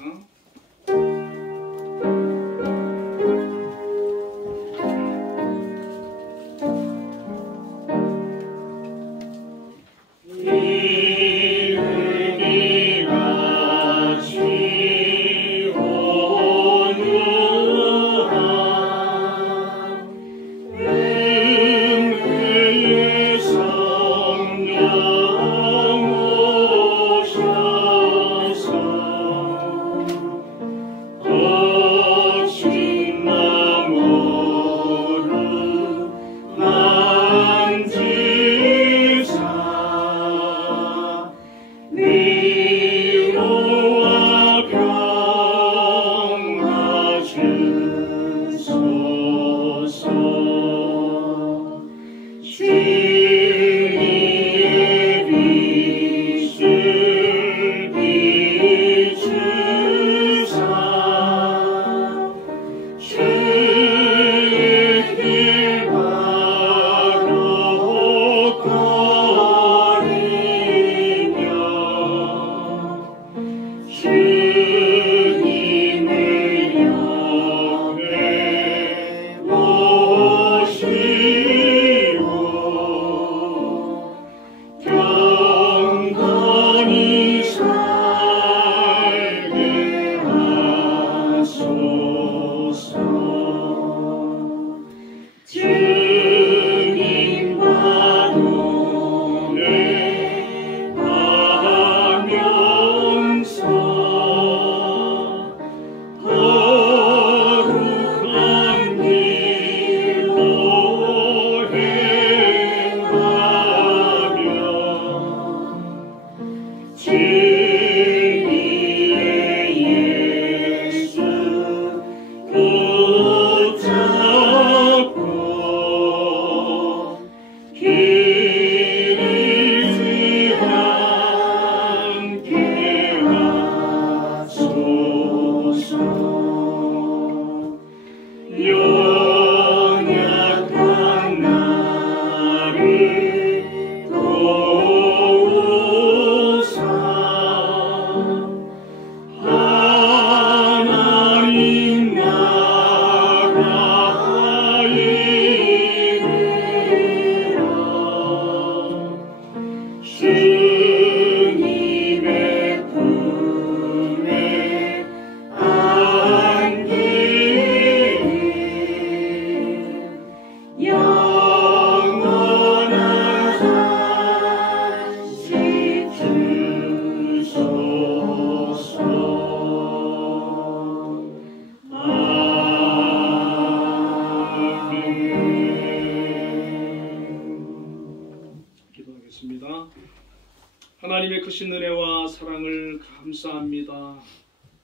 하나님의 크신 은혜와 사랑을 감사합니다.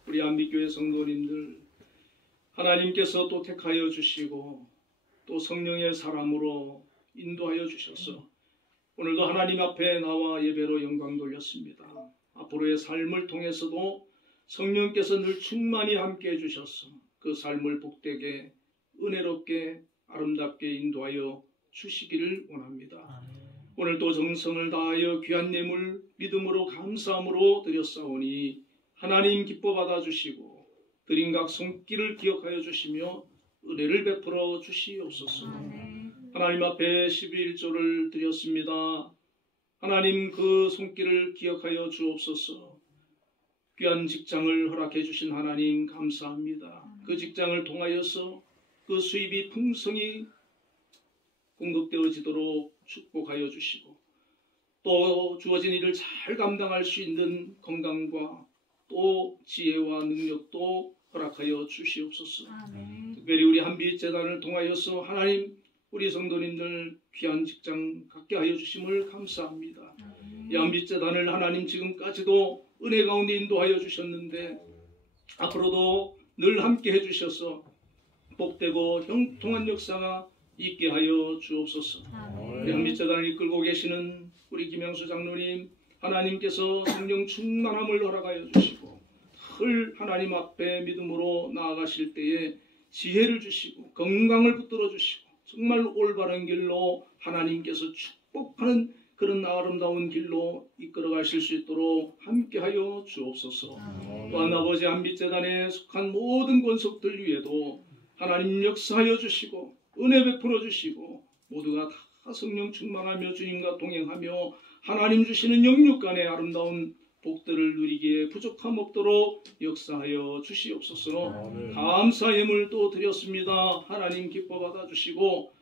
우리 안빛교회 성도님들 하나님께서 또 택하여 주시고 또 성령의 사람으로 인도하여 주셔서 오늘도 하나님 앞에 나와 예배로 영광 돌렸습니다. 앞으로의 삶을 통해서도 성령께서 늘 충만히 함께해 주셔서 그 삶을 복되게 은혜롭게 아름답게 인도하여 주시기를 원합니다. 오늘도 정성을 다하여 귀한 예물 믿음으로 감사함으로 드렸사오니 하나님 기뻐 받아주시고 드린 각 손길을 기억하여 주시며 은혜를 베풀어 주시옵소서. 하나님 앞에 11조를 드렸습니다. 하나님 그 손길을 기억하여 주옵소서. 귀한 직장을 허락해 주신 하나님 감사합니다. 그 직장을 통하여서 그 수입이 풍성히 공급되어지도록 축복하여 주시고 또 주어진 일을 잘 감당할 수 있는 건강과 또 지혜와 능력도 허락하여 주시옵소서. 특별히 우리 한빛재단을 통하여서 하나님 우리 성도님들 귀한 직장 갖게 하여 주심을 감사합니다. 이 한빛재단을 하나님 지금까지도 은혜 가운데 인도하여 주셨는데 앞으로도 늘 함께 해주셔서 복되고 형통한 역사가 있게 하여 주옵소서. 우리 한빛재단을 이끌고 계시는 우리 김영수 장로님 하나님께서 성령 충만함을 허락하여 주시고 늘 하나님 앞에 믿음으로 나아가실 때에 지혜를 주시고 건강을 붙들어 주시고 정말 올바른 길로 하나님께서 축복하는 그런 아름다운 길로 이끌어 가실 수 있도록 함께하여 주옵소서. 또한 아버지 한빛재단에 속한 모든 권속들 위에도 하나님 역사하여 주시고 은혜 베풀어 주시고 모두가 다 성령 충만하며 주님과 동행하며 하나님 주시는 영육 간의 아름다운 복들을 누리기에 부족함 없도록 역사하여 주시옵소서. 감사 예물도 드렸습니다. 하나님 기뻐 받아주시고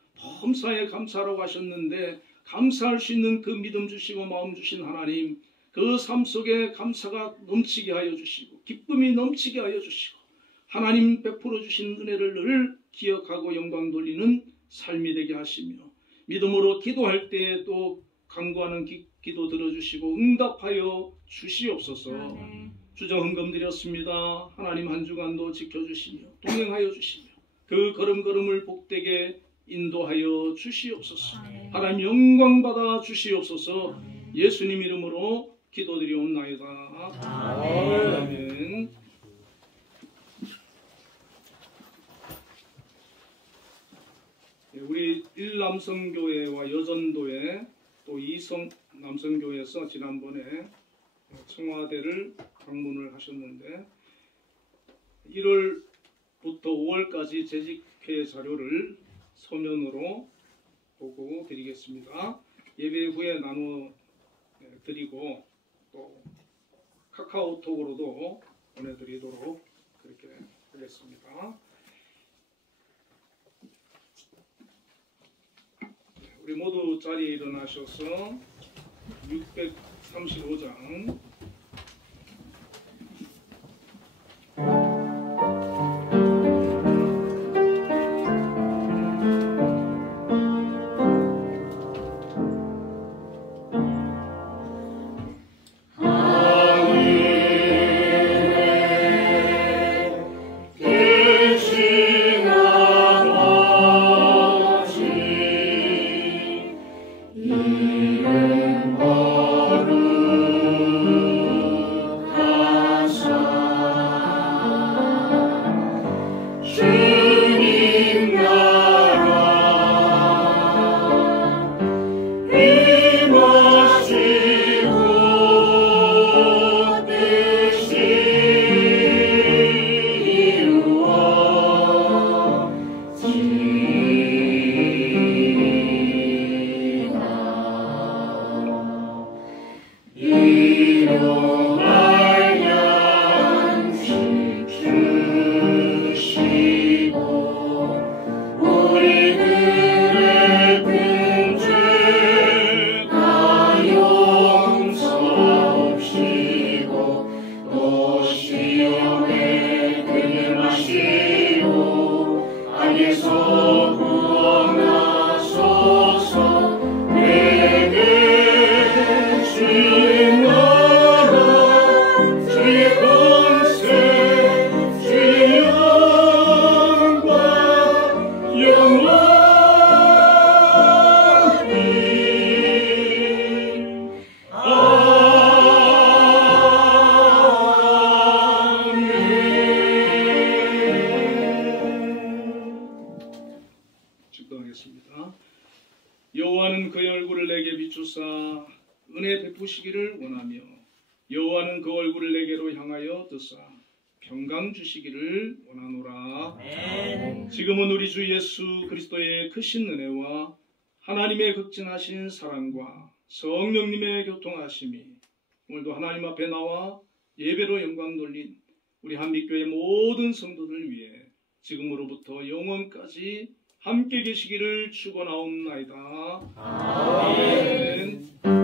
범사에 감사라고 하셨는데 감사할 수 있는 그 믿음 주시고 마음 주신 하나님 그 삶 속에 감사가 넘치게 하여 주시고 기쁨이 넘치게 하여 주시고 하나님 베풀어 주신 은혜를 늘 기억하고 영광 돌리는 삶이 되게 하시며 믿음으로 기도할 때에 또 간구하는 기도 들어주시고 응답하여 주시옵소서. 주정 헌금 드렸습니다. 하나님 한 주간도 지켜주시며 동행하여 주시며 그 걸음걸음을 복되게 인도하여 주시옵소서. 하나님 영광 받아 주시옵소서. 예수님 이름으로 기도드리옵나이다. 아멘. 우리 일남성교회와 여전도회 또 이성남성교회에서 지난번에 청와대를 방문을 하셨는데 1월부터 5월까지 재직회 자료를 서면으로 보고 드리겠습니다. 예배 후에 나눠 드리고 또 카카오톡으로도 보내드리도록 그렇게 하겠습니다. 우리 모두 자리에 일어나셔서 635장 이름 바르 축도하겠습니다. 여호와는 그의 얼굴을 내게 비추사 은혜 베푸시기를 원하며 여호와는 그 얼굴을 내게로 향하여 드사 평강 주시기를 원하노라. 지금은 우리 주 예수 그리스도의 크신 은혜와 하나님의 극진하신 사랑과 성령님의 교통하심이 오늘도 하나님 앞에 나와 예배로 영광 돌린 우리 한빛교회 모든 성도들 위해 지금으로부터 영원까지 함께 계시기를 축원하옵나이다. 아멘.